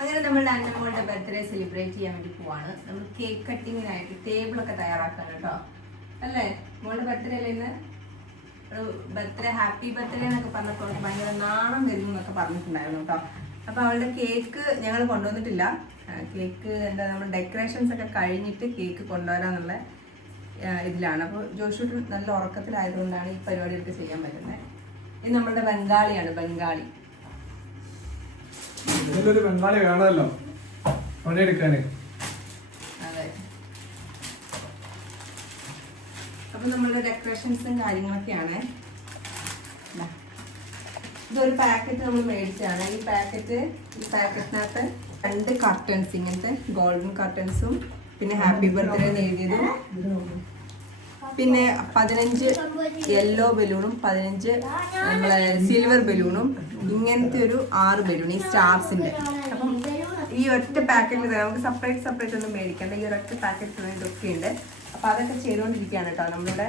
അങ്ങനെ നമ്മളുടെ അന്നമ്മളുടെ birthday celebrate ചെയ്യാൻ വേണ്ടി പോവാണ്. നമ്മൾ കേക്ക് കട്ടിങ്ങിനായിട്ട് ടേബിളൊക്കെ തയ്യാറാക്കാണ് കേട്ടോ. അല്ലേ മോളുടെ ബർത്ത്ഡേ അല്ലേ ഇന്ന്? ബർത്ത്ഡേ ഹാപ്പി ബർത്ത്ഡേ എന്നൊക്കെ പറഞ്ഞപ്പോൾ ഭയങ്കര നാണം വരുന്നു എന്നൊക്കെ പറഞ്ഞിട്ടുണ്ടായിരുന്നു കേട്ടോ. അപ്പോൾ അവളുടെ കേക്ക് ഞങ്ങൾ കൊണ്ടുവന്നിട്ടില്ല. കേക്ക് എന്താ നമ്മൾ ഡെക്കറേഷൻസ് ഒക്കെ കഴിഞ്ഞിട്ട് കേക്ക് കൊണ്ടുവരാന്നുള്ള ഇതിലാണ്. അപ്പോൾ ജോഷൂട്ട് നല്ല ഉറക്കത്തിലായതുകൊണ്ടാണ് ഈ പരിപാടിയൊക്കെ ചെയ്യാൻ പറ്റുന്നത്. ഇത് നമ്മളുടെ ബംഗാളിയാണ്, ബംഗാളി. ബംഗാളി വേണമല്ലോ പണിയെടുക്കാന്. അതെ. അപ്പൊ നമ്മളുടെ ഡെക്കറേഷൻസും കാര്യങ്ങളൊക്കെയാണ്. ഇതൊരു പാക്കറ്റ് നമ്മൾ മേടിച്ചാണ്. ഈ പാക്കറ്റിനകത്ത് 2 കർട്ടൻസ്, ഇങ്ങനത്തെ ഗോൾഡൻ കർട്ടൻസും പിന്നെ ഹാപ്പി ബർത്ത്ഡേ എന്ന് എഴുതിയതും പിന്നെ 15 യെല്ലോ ബലൂണും 15 നമ്മളെ സിൽവർ ബലൂണും ഇങ്ങനത്തെ ഒരു 6 ബലൂൺ ഈ സ്റ്റാർസിന്റെ. അപ്പം ഈ ഒറ്റ പാക്കറ്റിൽ നമുക്ക് സെപ്പറേറ്റ് ഒന്നും മേടിക്കേണ്ട. ഈ ഒരൊറ്റ പാക്കറ്റിൽ ഇതൊക്കെ ഉണ്ട്. അപ്പൊ അതൊക്കെ ചെയ്തുകൊണ്ടിരിക്കുകയാണ് കേട്ടോ. നമ്മളിവിടെ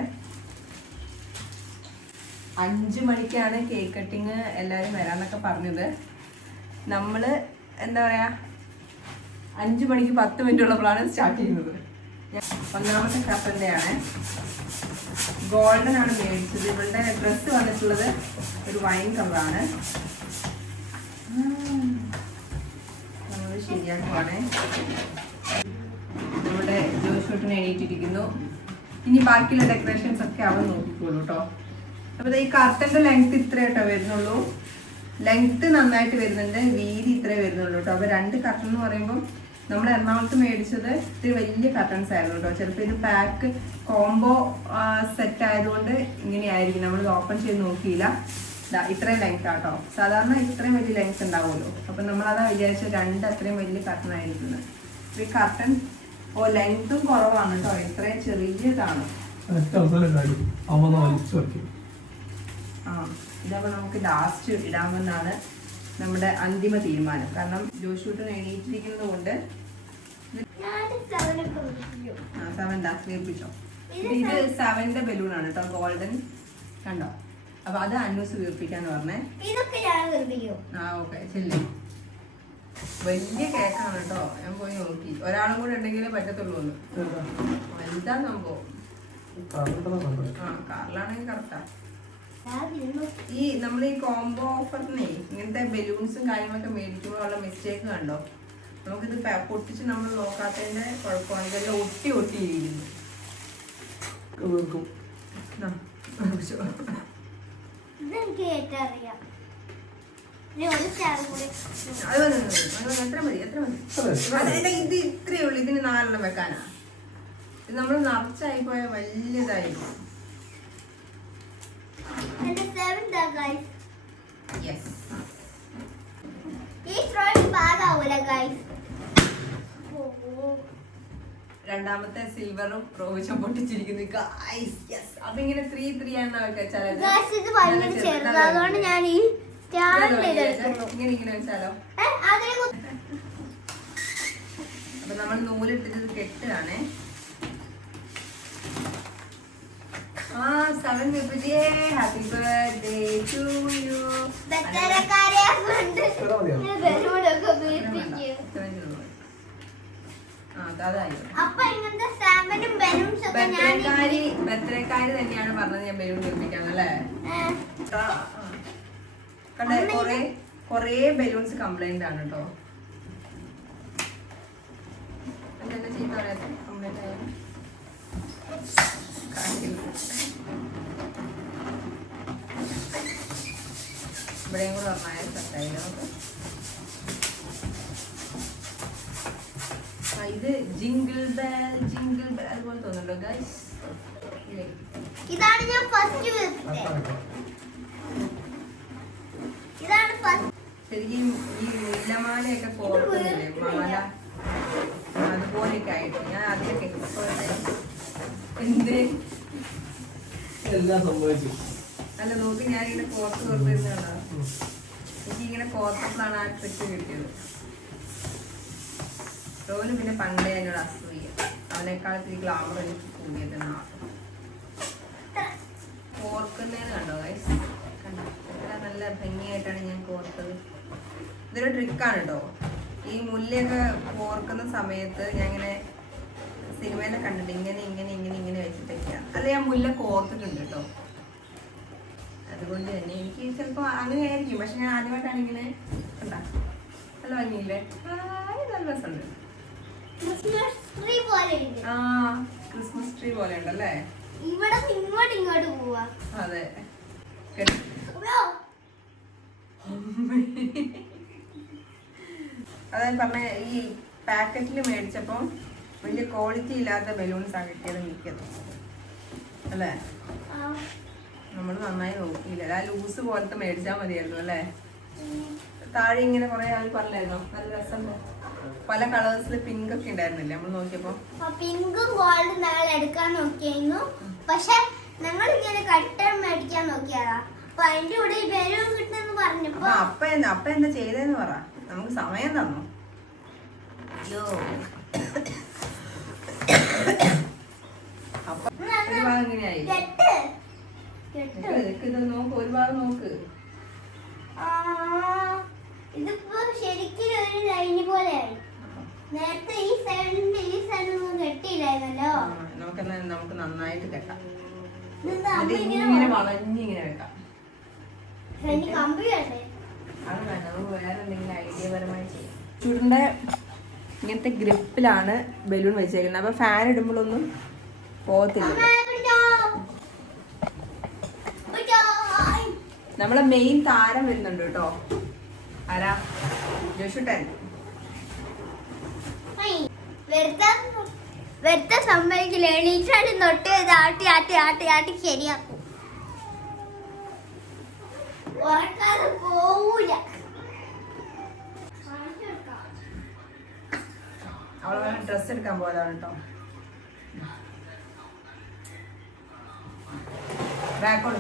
5 മണിക്കാണ് കേക്ക് കട്ടിങ് എല്ലാവരും വരാന്നൊക്കെ പറഞ്ഞത്. നമ്മള് എന്താ പറയാ 5 മണിക്ക് 10 മിനിറ്റ് ഉള്ളപ്പോഴാണ് സ്റ്റാർട്ട് ചെയ്യുന്നത്. ഒന്നാമത്തെ കപ്പലിന്റെ ആണ്, ഗോൾഡൻ ആണ് മേടിച്ചത്. ഇവളുടെ ഡ്രസ്സ് വന്നിട്ടുള്ളത് ഒരു വൈൻ കളറാണ്. നമ്മൾ ശരിയാക്കുവാണ്. നമ്മുടെ ജോഷൂട്ടിനെ എണീറ്റിരിക്കുന്നു. ഇനി ബാക്കിയുള്ള ഡെക്കറേഷൻസ് ഒക്കെ അവൻ നോക്കിക്കോളൂ കേട്ടോ. അപ്പൊ ഈ കർട്ടന്റെ ലെങ്ത് ഇത്രേ കേട്ടോ വരുന്നുള്ളൂ. ലെങ്ത് നന്നായിട്ട് വരുന്നുണ്ട്, വീതി ഇത്രേ വരുന്നുള്ളൂ കേട്ടോ. അപ്പൊ 2 കർട്ടൻ എന്ന് പറയുമ്പോൾ നമ്മൾ എറണാകുളത്ത് മേടിച്ചത് ഇത്തിരി വലിയ കർട്ടൻസ് ആയിരുന്നു കേട്ടോ. ചിലപ്പോൾ ഇത് പാക്ക് കോംബോ സെറ്റ് ആയതുകൊണ്ട് ഇങ്ങനെയായിരിക്കും. നമ്മൾ ഓപ്പൺ ചെയ്ത് നോക്കിയില്ല. ഇത്രയും ലെങ്ത് ആട്ടോ. സാധാരണ ഇത്രയും വലിയ ലെങ്ത് ഉണ്ടാവുമല്ലോ. അപ്പം നമ്മളതാ വിചാരിച്ച 2 അത്രയും വലിയ കർട്ടൻ ആയിരിക്കുന്നത്. ഈ കർട്ടൻ ലെങ്ത്തും കുറവാണ് കേട്ടോ. ഇത്രയും ചെറിയതാണ്. ഇതപ്പോൾ നമുക്ക് ലാസ്റ്റ് ഇടാമെന്നാണ് നമ്മുടെ അന്തിമ തീരുമാനം. കാരണം ജോഷൂട്ടിന് എണീറ്റിരിക്കുന്നത് കൊണ്ട് 7 വീർപ്പിച്ചോ. ഇത് 7ന്റെ ബലൂൺ ആണ് കേട്ടോ, ഗോൾഡൻ. കണ്ടോ? അപ്പൊ അത് അന്നൂസ് വീർപ്പിക്കാന്ന് പറഞ്ഞേ. ഓക്കെ ചെല്ലി. വലിയ കേക്കാണ് കേട്ടോ. ഞാൻ പോയി നോക്കി. ഒരാളും കൂടെ ഉണ്ടെങ്കിലേ പറ്റത്തുള്ളൂ. ഒന്ന് വലുതാ സംഭവം. കാറിലാണെങ്കിൽ കറക്റ്റാ. ഈ നമ്മൾ ഈ കോംബോ ഓഫറിനെ ഇങ്ങനത്തെ ബലൂൺസും കാര്യങ്ങളൊക്കെ മേടിക്കുമ്പോൾ ഉള്ള മിസ്റ്റേക്ക് കണ്ടോ? നമുക്കിത് പൊട്ടിച്ച് നമ്മൾ നോക്കാത്തതിന്റെ കുഴപ്പമാണ്. ഇതെല്ലാം ഒട്ടിയിരിക്കുന്നു. ഇത് ഇത്രയേ ഉള്ളൂ. ഇതിന് 4 വെക്കാനാ. ഇത് നമ്മൾ നിറച്ചായി പോയ വലിയതായിരിക്കും. രണ്ടാമത്തെ സിൽവറും റോബിച്ചും പൊട്ടിച്ചിരിക്കുന്നു. അപ്പൊ ഇങ്ങനെ 3 ആണെന്നാ വെച്ചാലോ? ഇങ്ങനെ വെച്ചാലോ? അപ്പൊ നമ്മൾ നൂലിട്ടിട്ട് കെട്ടാണേ. 7 വീർപ്പിച്ചേ. Happy birthday to you. ബർത്ത്ഡേക്കാര് തന്നെയാണ് പറഞ്ഞത് ഞാൻ ബലൂൺ വീർപ്പിക്കാന്നല്ലേ. കണ്ടേ കൊറേ ബലൂൺസ് കംപ്ലൈന്റ് ആണ് കേട്ടോ. എന്താ ചെയ്ത കംപ്ലൈന്റ് ആയ ഇവിടെയും കൂടെ പറഞ്ഞാൽ സെറ്റായി നമുക്ക്. ഇത് ജിംഗിൾ ബെൽ അതുപോലെ തോന്നുന്നുണ്ടോ ഗൈസ്? ഇതാണ് ഞാൻ ഫസ്റ്റ് ശരിക്കും ഈ മുല്ലമാലയൊക്കെ കോർക്കുന്നില്ലേ, മാല അതുപോലെയൊക്കെ ആയിട്ട് ഞാൻ ആദ്യമൊക്കെ എന്ത് എല്ലാം സംഭവിച്ചു. അല്ല നോക്ക്, ഞാനിങ്ങനെ കോർത്ത് കൊടുത്തിരുന്നതാണ്. എനിക്കിങ്ങനെ കോർത്തപ്പോഴാണ് ആ ട്രിക്ക് കിട്ടിയത്. റോന് പിന്നെ പണ്ടേ എന്നോട് അസൂയ. അവനേക്കാൾ ഈ ഗ്ലാമർ എനിക്ക് കൂടിയത്. കോർക്കുന്നതെന്ന് കണ്ടോ ഗൈസ്? കണ്ടോ എത്ര നല്ല ഭംഗിയായിട്ടാണ് ഞാൻ കോർത്തത്. ഇതൊരു ട്രിക്കാണ് കേട്ടോ. ഈ മുല്ലയൊക്കെ കോർക്കുന്ന സമയത്ത് ഞാൻ ഇങ്ങനെ സിനിമയിലെ കണ്ടിട്ട് ഇങ്ങനെ ഇങ്ങനെ ഇങ്ങനെ ഇങ്ങനെ വെച്ചിട്ടൊക്കെയാണ്. അല്ല ഞാൻ മുല്ല കോർത്തിട്ടുണ്ട് കേട്ടോ. അതുകൊണ്ട് തന്നെ എനിക്ക് ചിലപ്പോൾ അങ്ങനെ ആയിരിക്കും. പക്ഷെ ഞാൻ ആദ്യമായിട്ടാണ് ഇങ്ങനെ കണ്ടാ നല്ല ഭംഗിയില്ലേ? നല്ല രസമുണ്ട്. ആ ക്രിസ്മസ് ട്രീ പോലെ ഉണ്ടല്ലേ? ഇവിടെ ഇങ്ങോട്ട് ഇങ്ങോട്ട് പോവാ. അതെ. അതായത് പറഞ്ഞ ഈ പാക്കറ്റിൽ മേടിച്ചപ്പം വലിയ ക്വാളിറ്റി ഇല്ലാത്ത ബലൂൺസ് ആണ് കിട്ടിയത് മിക്കത് അല്ലേ? നമ്മൾ നന്നായി നോക്കിയില്ല. ആ ലൂസ് പോലത്തെ മേടിച്ചാൽ മതിയായിരുന്നു അല്ലേ? താഴെ ഇങ്ങനെ കുറെ ആൾ പറഞ്ഞായിരുന്നു നല്ല രസമുണ്ട്. പല കളേഴ്സിൽ പിങ്ക് ഒക്കെ ഉണ്ടായിരുന്നില്ലേ നമ്മൾ നോക്കിയപ്പോ? പിങ്കും ഗോൾഡും ഞങ്ങൾ എടുക്കാൻ നോക്കിയായിരുന്നു. പക്ഷെ ഞങ്ങൾ ഇങ്ങനെ കട്ടർ മേടിക്കാൻ നോക്കിയതാ. അപ്പൊ അതിന്റെ കൂടെ ഈ ബലൂൺ കിട്ടുന്നെന്ന് പറഞ്ഞപ്പോ അപ്പ എന്താ ചെയ്തതെന്ന് പറ. നമുക്ക് സമയം തന്നു. അയ്യോ അപ്പൊ ഒരു ഭാഗം ഇങ്ങനെയായി. ഇത് നോക്ക്, ഒരു ഭാഗം നോക്ക്. ഇതിപ്പോ ശരിക്കും ഒരു ലൈന് പോലെയായി. നേരത്തെ ഈ സൈഡൊന്നും കെട്ടിയില്ലായിരുന്നല്ലോ. നമുക്ക് നന്നായിട്ട് കെട്ടാം. അമ്മ ഇങ്ങനെ വളഞ്ഞിങ്ങനെ വെക്കാം. കമ്പി വേണ്ടേ? അത് വേണ്ട, നമുക്ക് വേറെ എന്തെങ്കിലും ഐഡിയപരമായി ചെയ്യാം. ചുരുണ്ട ഇങ്ങനത്തെ ഗ്രിപ്പിലാണ് ബലൂൺ വെച്ചേക്കുന്നത്. അപ്പൊ ഫാൻ ഇടുമ്പോഴൊന്നും പോകത്തില്ല. നമ്മളെ മെയിൻ താരം വരുന്നുണ്ട് കേട്ടോ. ആരാ? ജോഷുട്ടൻ. വെറുതെ സമ്മതിക്കില്ല. എണീറ്റാടി തൊട്ട് ആട്ടി ആട്ടി ആട്ടി ആട്ടി ശരിയാക്കും. ഉറക്കാതെ പോവൂല. അവളെ വേണം ഡ്രസ് എടുക്കാൻ പോയതാണ് കേട്ടോ. ബാക്കോട്ട്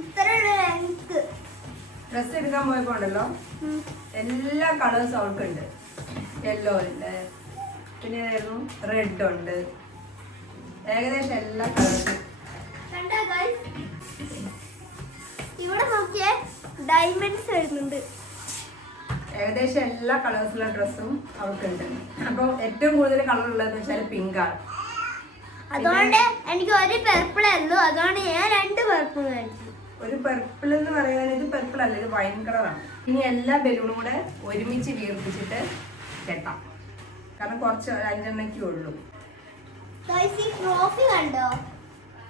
ഇത്ര ലെങ്ത് ഡ്രസ് എടുക്കാൻ പോയപ്പോ ഉണ്ടല്ലോ എല്ലാ കളേഴ്സും അവൾക്കുണ്ട്. യെല്ലോ ഉണ്ട്, പിന്നെ റെഡ് ഉണ്ട്, ഏകദേശം എല്ലാ കളേഴ്സും. ഇവിടെ നോക്കിയേ ഡയമണ്ട്സ് വരുന്നുണ്ട്. ഏകദേശം എല്ലാ കളേഴ്സിലുള്ള ഡ്രസ്സും അവൾക്കുണ്ട്. അപ്പോൾ ഏറ്റവും കൂടുതൽ കളർ ഉള്ളതെന്ന് വെച്ചാൽ പിങ്ക് ആണ്. അതുകൊണ്ട് എനിക്ക് ഒരു പെർപ്പിൾ ആയിരുന്നു. അതുകൊണ്ട് ഞാൻ 2 പെർപ്പിൾ മേടിച്ചു. ഒരു പെർപ്പിൾ എന്ന് പറയാൻ ഇത് പെർപ്പിൾ അല്ല, ഇത് വൈൻ കളറാണ്. ഇനി എല്ലാ ബലൂണും കൂടെ ഒരുമിച്ച് വീർപ്പിച്ചിട്ട് കെട്ടാം. കാരണം കുറച്ച് 5 എണ്ണയ്ക്കേ ഉള്ളൂ. ട്രോഫി കണ്ടോ?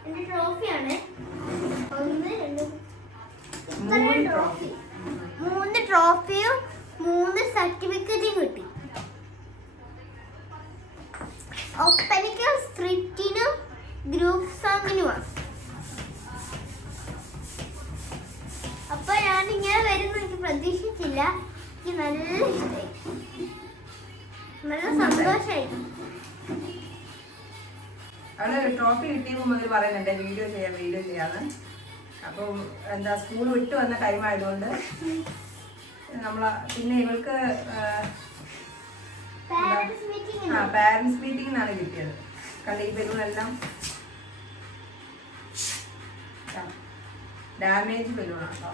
എന്റെ ട്രോഫിയാണ്. 3 ട്രോഫിയും 3 സർട്ടിഫിക്കറ്റും കിട്ടി. ഒപ്പനയ്ക്കും സ്ക്രിപ്റ്റിനും ഗ്രൂപ്പ് സോങ്ങിനുമാണ്. അപ്പൊ ഞാൻ ഇങ്ങനെ വരുന്ന എനിക്ക് പ്രതീക്ഷിച്ചില്ല. എനിക്ക് നല്ല ഇഷ്ടമായി, നല്ല സന്തോഷമായി. അവള് ട്രോഫി കിട്ടിയപ്പോൾ മുതൽ പറയുന്നുണ്ട് വീഡിയോ ചെയ്യാന്ന്. അപ്പം എന്താ സ്കൂൾ വിട്ട് വന്ന ടൈം ആയതുകൊണ്ട് പിന്നെ ഇവൾക്ക് പാരന്റ്സ് മീറ്റിംഗിനാണ് കിട്ടിയത്. കണ്ട ഈ ബലൂണെല്ലാം ഡാമേജ് ബലൂണാണ് കേട്ടോ.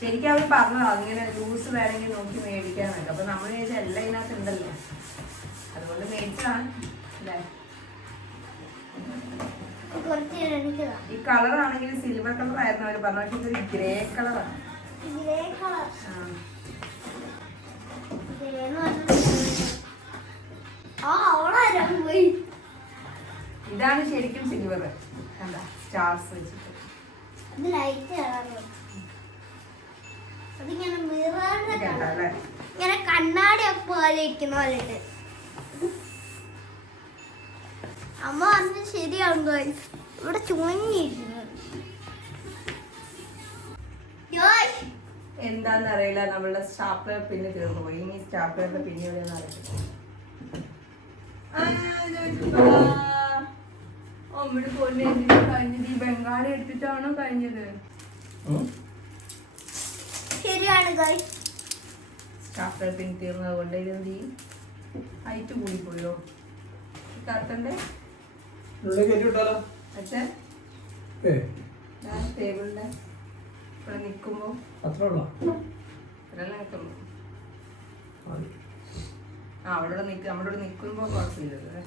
ശരിക്കും അവർ പറഞ്ഞതാ അതിങ്ങനെ ലൂസ് വേണമെങ്കിൽ നോക്കി മേടിക്കാന്നൊക്കെ. അപ്പൊ നമ്മൾ ചോദിച്ചാൽ എല്ലാം ഇതിനകത്ത് ഉണ്ടല്ലോ, അതുകൊണ്ട് മേടിച്ചതാണ് അല്ലേ. ഈ കളർ ആണെങ്കിൽ സിൽവർ കളർ ആയിരുന്നു അവര് പറഞ്ഞു. പക്ഷെ ഇതൊരു ഗ്രേ കളറാണ്. ഇതാണ് ശരിക്കും സിൽവർ. കണ്ട സ്റ്റാർസ് വെച്ചിട്ട് ഇങ്ങനെ കണ്ണാടി പോലെ ഇരിക്കുന്ന പോലെ ഉണ്ട്. അമ്മ പറഞ്ഞ ശരിയാവുമ്പോ ഇവിടെ ചുമങ്ങിയിരിക്കുന്നു. എന്താന്നറിയില്ല, നമ്മളുടെ സ്റ്റാപ്ലർ പിന്നെ തീർന്നു പോയി. ഇനി സ്റ്റാപ്ലറിന്റെ പിന്നെ എവിടെയെന്ന് അറിയില്ല. അമ്മയുടെ പോലെ കഴിഞ്ഞത് ഈ ബംഗാളി എടുത്തിട്ടാണോ കഴിഞ്ഞത്? ശരിയാണ് സ്റ്റാപ്ലർ പിന്നെ തീർന്നത് കൊണ്ട് ഇതെന്ത് ചെയ്യും? ഹൈറ്റ് കൂടിപ്പോയോ കർട്ടൻ്റെ ഉള്ളിൽ കയറ്റി വിട്ടാലോ? അച്ഛൻ ഏ ടേബിളിൻ്റെ ഇവിടെ നിൽക്കുമ്പോൾ അത്ര ഉള്ള ഇത്രയെല്ലാം എത്തുള്ളൂ. അവിടെ നമ്മുടെ നിൽക്കുമ്പോൾ കുഴപ്പമില്ലല്ലോ.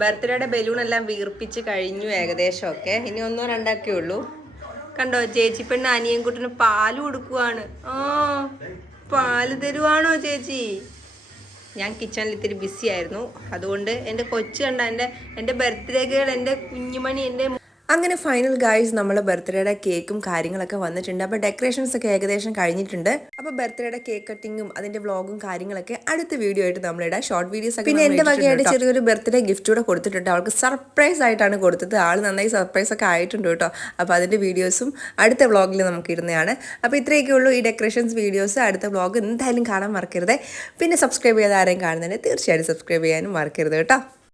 ബർത്ത്ഡേയുടെ ബലൂൺ എല്ലാം വീർപ്പിച്ച് കഴിഞ്ഞു ഏകദേശം ഒക്കെ. ഇനി 1-2 ഉള്ളൂ. കണ്ടോ ചേച്ചി പെണ്ണ് അനിയൻകുട്ടിന് പാല് കൊടുക്കുവാണ്. ആ പാല് തരുവാണോ ചേച്ചി? ഞാൻ കിച്ചണിൽ ഇത്തിരി ബിസി ആയിരുന്നു, അതുകൊണ്ട് എൻ്റെ കൊച്ചു കണ്ട എൻ്റെ ബർത്ത്ഡേ ഗേൾ, എൻ്റെ കുഞ്ഞുമണി, എൻ്റെ അങ്ങനെ ഫൈനൽ ഗായ്സ് നമ്മളെ ബർത്ത്ഡേയുടെ കേക്കും കാര്യങ്ങളൊക്കെ വന്നിട്ടുണ്ട്. അപ്പോൾ ഡെക്കറേഷൻസ് ഒക്കെ ഏകദേശം കഴിഞ്ഞിട്ടുണ്ട്. അപ്പോൾ ബർത്ത്ഡേയുടെ കേക്ക് കട്ടിങ്ങും അതിന്റെ വ്ളോഗും കാര്യങ്ങളൊക്കെ അടുത്ത വീഡിയോ ആയിട്ട് നമ്മളിടാം. ഷോർട്ട് വീഡിയോസ് ഒക്കെ. പിന്നെ എൻ്റെ വകയായിട്ട് ചെറിയൊരു ബർത്ത്ഡേ ഗിഫ്റ്റ് കൂടെ കൊടുത്തിട്ടുണ്ട്. അവൾക്ക് സർപ്രൈസ് ആയിട്ടാണ് കൊടുത്തത്. ആൾ നന്നായി സർപ്രൈസ് ഒക്കെ ആയിട്ടുണ്ട് കേട്ടോ. അപ്പോൾ അതിന്റെ വീഡിയോസും അടുത്ത വ്ളോഗിൽ നമുക്ക് ഇടുന്നതാണ്. അപ്പോൾ ഇത്രയൊക്കെ ഉള്ളൂ ഈ ഡെക്കറേഷൻസ് വീഡിയോസ്. അടുത്ത വ്ളോഗ് എന്തായാലും കാണാൻ മറക്കരുത്. പിന്നെ സബ്സ്ക്രൈബ് ചെയ്ത് ആരെയും കാണുന്നതിന് തീർച്ചയായിട്ടും സബ്സ്ക്രൈബ് ചെയ്യാനും മറക്കരുത് കേട്ടോ.